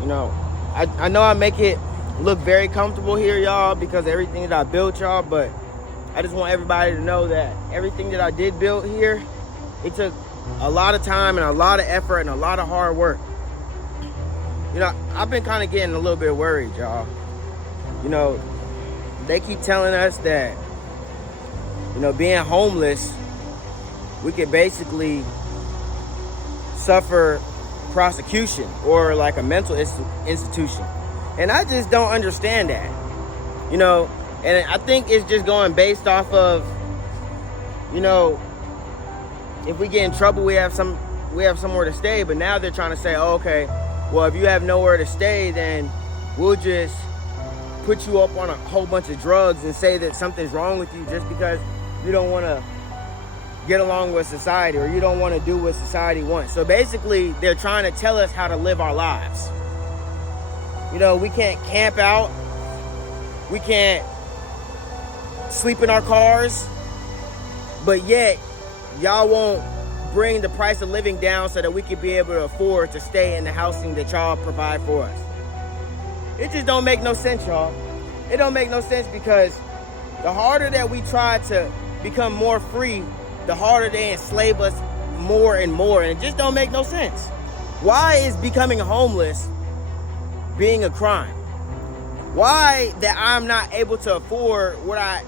You know, I know I make it look very comfortable here, y'all, because of everything that I built, y'all, but I just want everybody to know that everything that I did build here, it took a lot of time and a lot of effort and a lot of hard work. You know, I've been kind of getting a little bit worried, y'all. You know, they keep telling us that, you know, being homeless, we could basically suffer prosecution or like a mental institution. And I just don't understand that, you know, and I think it's just going based off of, you know, if we get in trouble, we have somewhere to stay. But now they're trying to say, oh, okay, well, if you have nowhere to stay, then we'll just put you up on a whole bunch of drugs and say that something's wrong with you just because you don't want to get along with society, or you don't want to do what society wants. So basically, they're trying to tell us how to live our lives. You know, we can't camp out. We can't sleep in our cars. But yet, y'all won't bring the price of living down so that we can be able to afford to stay in the housing that y'all provide for us. It just don't make no sense, y'all. It don't make no sense, because the harder that we try to become more free, the harder they enslave us more and more. And it just don't make no sense. Why is becoming homeless being a crime? Why that I'm not able to afford what I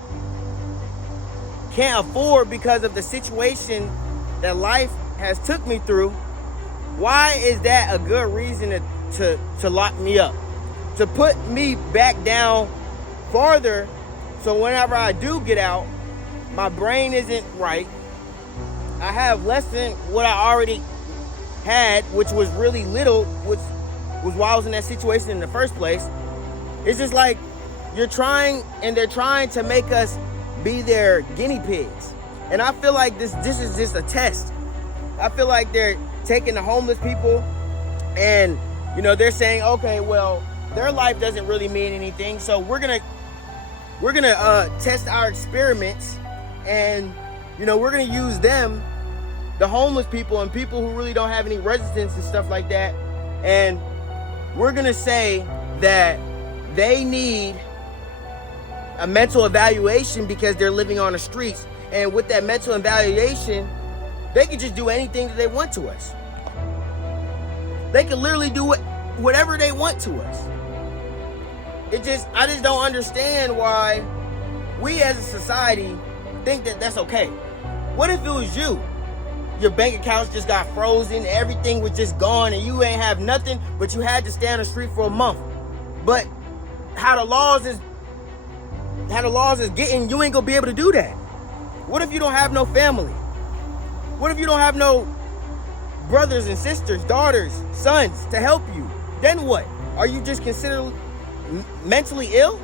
can't afford because of the situation that life has took me through? Why is that a good reason to lock me up? To put me back down farther, so whenever I do get out, my brain isn't right. I have less than what I already had, which was really little, which was why I was in that situation in the first place. It's just like they're trying to make us be their guinea pigs. And I feel like this is just a test. I feel like they're taking the homeless people and, you know, they're saying, okay, well, their life doesn't really mean anything, so we're gonna test our experiments, and, you know, we're gonna use them, the homeless people and people who really don't have any residence and stuff like that, and we're gonna say that they need a mental evaluation because they're living on the streets. And with that mental evaluation, they can just do anything that they want to us. They can literally do whatever they want to us. I just don't understand why we as a society think that that's okay. What if it was you? Your bank accounts just got frozen, everything was just gone, and you ain't have nothing, but you had to stay on the street for a month. But how the laws is getting, you ain't gonna be able to do that. What if you don't have no family? What if you don't have no brothers and sisters, daughters, sons to help you? Then what? Are you just considered mentally ill?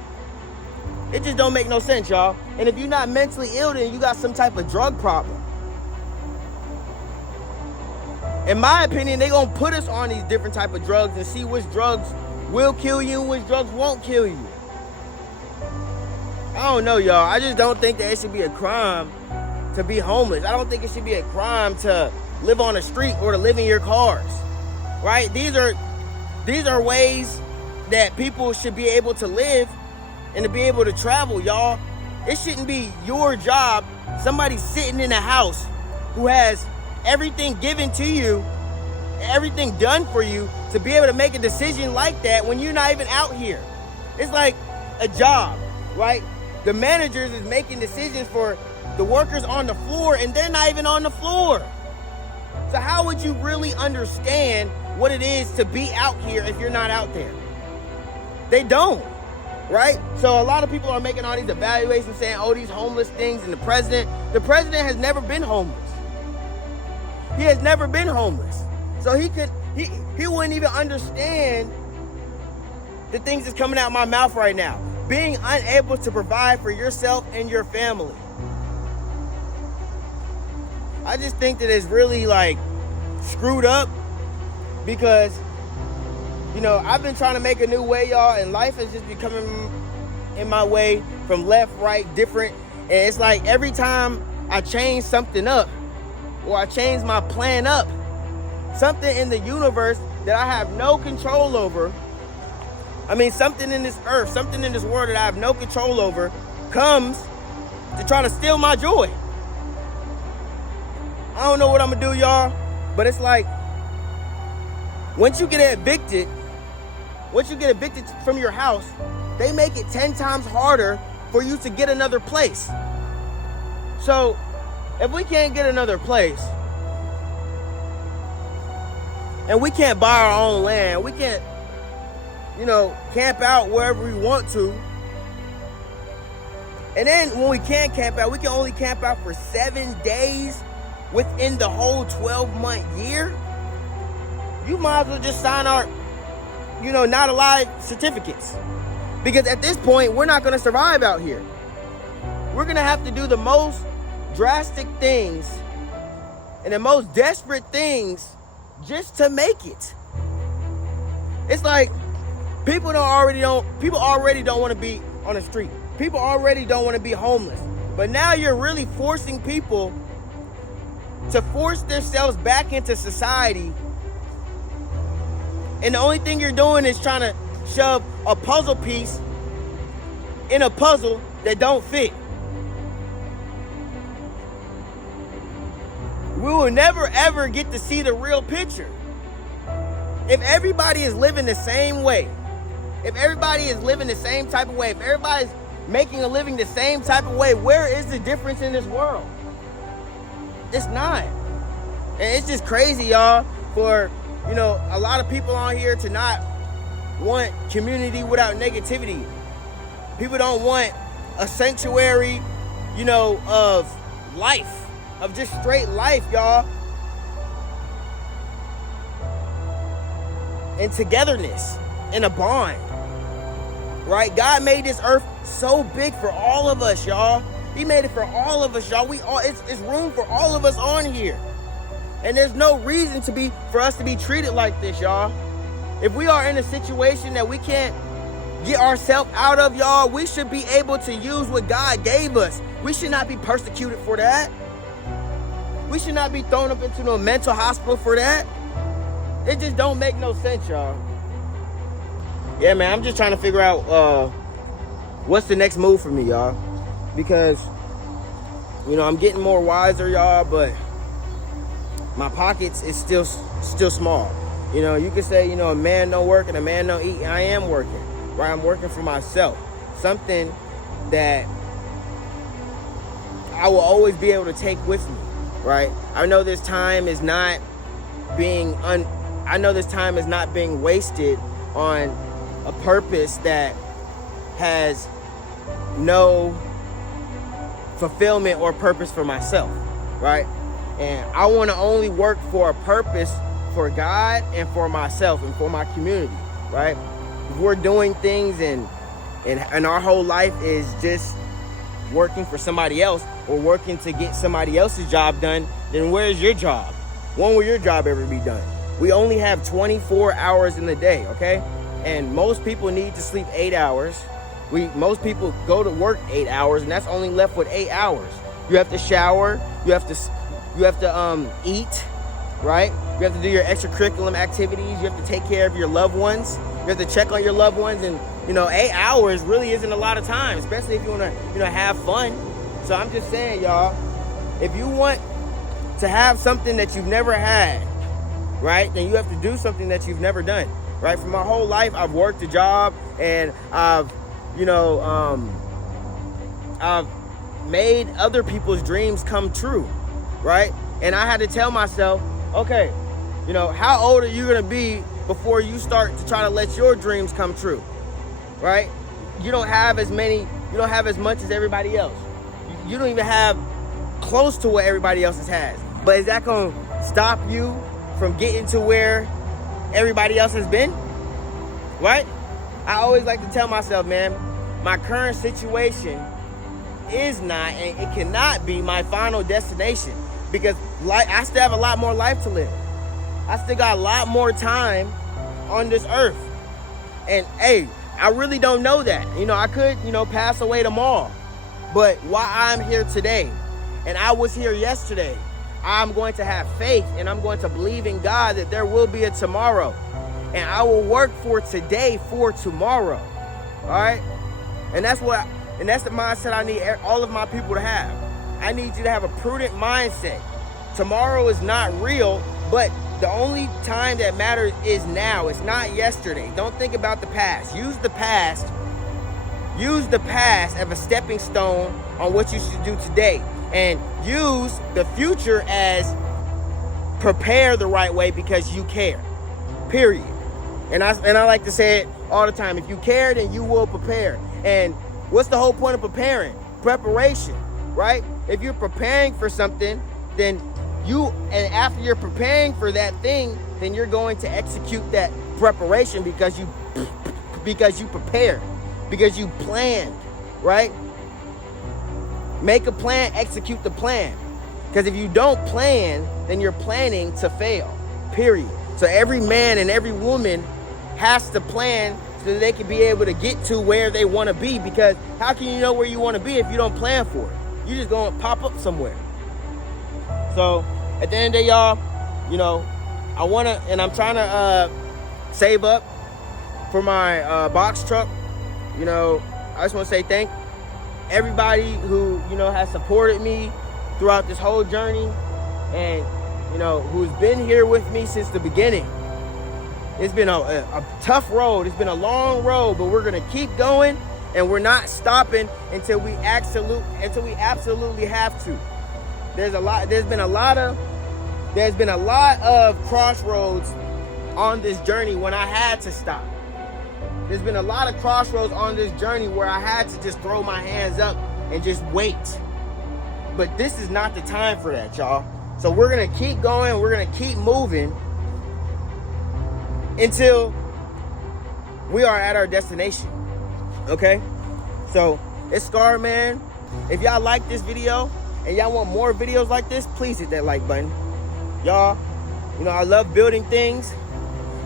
It just don't make no sense, y'all. And if you're not mentally ill, then you got some type of drug problem. In my opinion, they gonna put us on these different type of drugs and see which drugs will kill you and which drugs won't kill you. I don't know, y'all. I just don't think that it should be a crime to be homeless. I don't think it should be a crime to live on the street or to live in your cars, right? These are ways that people should be able to live and to be able to travel, y'all. It shouldn't be your job, somebody sitting in a house who has everything given to you, everything done for you, to be able to make a decision like that when you're not even out here. It's like a job, right? The managers is making decisions for the workers on the floor, and they're not even on the floor. So how would you really understand what it is to be out here if you're not out there? They don't, right? So a lot of people are making all these evaluations saying, oh, these homeless things, and the president has never been homeless. He has never been homeless. So he wouldn't even understand the things that's coming out of my mouth right now. Being unable to provide for yourself and your family. I just think that it's really like screwed up, because, you know, I've been trying to make a new way, y'all, and life has just been coming in my way from left, right, different. And it's like every time I change something up, or I change my plan up, something in the universe that I have no control over, something in this earth, something in this world that I have no control over, comes to try to steal my joy. I don't know what I'm gonna do, y'all, but it's like, once you get evicted from your house, they make it 10 times harder for you to get another place. So, if we can't get another place, and we can't buy our own land, we can't, camp out wherever we want to, and then when we can't camp out, we can only camp out for 7 days within the whole 12-month year, you might as well just sign our, not alive certificates. Because at this point, we're not going to survive out here. We're going to have to do the most drastic things and the most desperate things just to make it. It's like people already don't want to be on the street. People already don't want to be homeless. But now you're really forcing people to force themselves back into society. And the only thing you're doing is trying to shove a puzzle piece in a puzzle that don't fit. We will never ever get to see the real picture. If everybody is living the same way, if everybody is living the same type of way, if everybody's making a living the same type of way, where is the difference in this world? It's not. And it's just crazy, y'all, for, a lot of people on here to not want community without negativity. People don't want a sanctuary, of life, of just straight life, y'all. And togetherness and a bond, right? God made this earth so big for all of us, y'all. He made it for all of us, y'all. It's room for all of us on here. And there's no reason for us to be treated like this, y'all. If we are in a situation that we can't get ourselves out of, y'all, we should be able to use what God gave us. We should not be persecuted for that. We should not be thrown up into a mental hospital for that. It just don't make no sense, y'all. Yeah, man, I'm just trying to figure out what's the next move for me, y'all. Because, I'm getting more wiser, y'all, but my pockets is still small. You could say, a man don't work and a man don't eat. And I am working, right? I'm working for myself. Something that I will always be able to take with me, right? I know this time is not being wasted on a purpose that has no fulfillment or purpose for myself, right? And I want to only work for a purpose for God and for myself and for my community, right? If we're doing things and our whole life is just working for somebody else or working to get somebody else's job done, then where's your job? When will your job ever be done? We only have 24 hours in the day, okay? And most people need to sleep 8 hours. Most people go to work 8 hours, and that's only left with 8 hours. You have to shower, you have to eat, right? You have to do your extracurricular activities, you have to take care of your loved ones, you have to check on your loved ones, and 8 hours really isn't a lot of time, especially if you want to have fun. So I'm just saying, y'all, if you want to have something that you've never had, right, then you have to do something that you've never done, right? For my whole life, I've worked a job, and I've made other people's dreams come true, right? And I had to tell myself, okay, how old are you gonna be before you start to try to let your dreams come true, right? You don't have as much as everybody else. You don't even have close to what everybody else has. But is that gonna stop you from getting to where everybody else has been, right? I always like to tell myself, man, my current situation is not, and it cannot be my final destination, because I still have a lot more life to live. I still got a lot more time on this earth. And hey, I really don't know that. I could, pass away tomorrow. But while I'm here today, and I was here yesterday, I'm going to have faith and I'm going to believe in God that there will be a tomorrow. and I will work for today for tomorrow. All right? And that's the mindset I need all of my people to have. I need you to have a prudent mindset. Tomorrow is not real, but the only time that matters is now. It's not yesterday. Don't think about the past. Use the past as a stepping stone on what you should do today. And use the future as prepare the right way because you care. Period. And I like to say it all the time. If you care, then you will prepare. And what's the whole point of preparing? Preparation, right? If you're preparing for something, then and after you're preparing for that thing, then you're going to execute that preparation because you prepared, because you planned, right? Make a plan, execute the plan. Because if you don't plan, then you're planning to fail, period. So every man and every woman has to plan so that they can be able to get to where they want to be. Because how can you know where you want to be if you don't plan for it? You're just going to pop up somewhere. So at the end of the day, y'all, you know, I'm trying to save up for my box truck. You know, I just want to say thank everybody who, you know, has supported me throughout this whole journey and, you know, who's been here with me since the beginning. It's been a tough road. It's been a long road, but we're going to keep going and we're not stopping until we absolutely have to. There's been a lot of crossroads on this journey when I had to stop. There's been a lot of crossroads on this journey where I had to just throw my hands up and just wait. But this is not the time for that, y'all. So we're going to keep going. We're going to keep moving until we are at our destination. Okay? So it's Scar, man. If y'all like this video and y'all want more videos like this, please hit that like button. Y'all, you know, I love building things.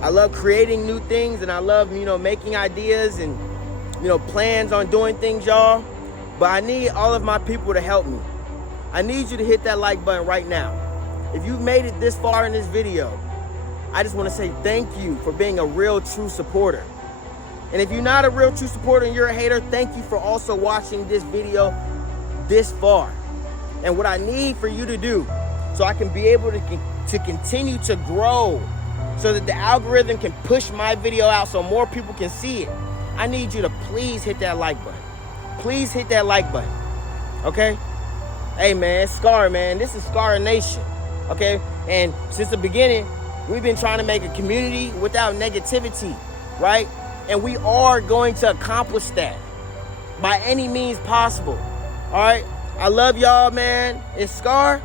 I love creating new things, and I love, you know, making ideas and, you know, plans on doing things, y'all. But I need all of my people to help me. I need you to hit that like button right now. If you've made it this far in this video, I just want to say thank you for being a real, true supporter. And if you're not a real, true supporter and you're a hater, thank you for also watching this video this far. And what I need for you to do so I can be able to continue to grow so that the algorithm can push my video out so more people can see it, I need you to please hit that like button. Please hit that like button. Okay? Hey, man, Scar, man. This is Scar Nation. Okay? And since the beginning, we've been trying to make a community without negativity, right? And we are going to accomplish that by any means possible. All right? I love y'all, man. It's Scar.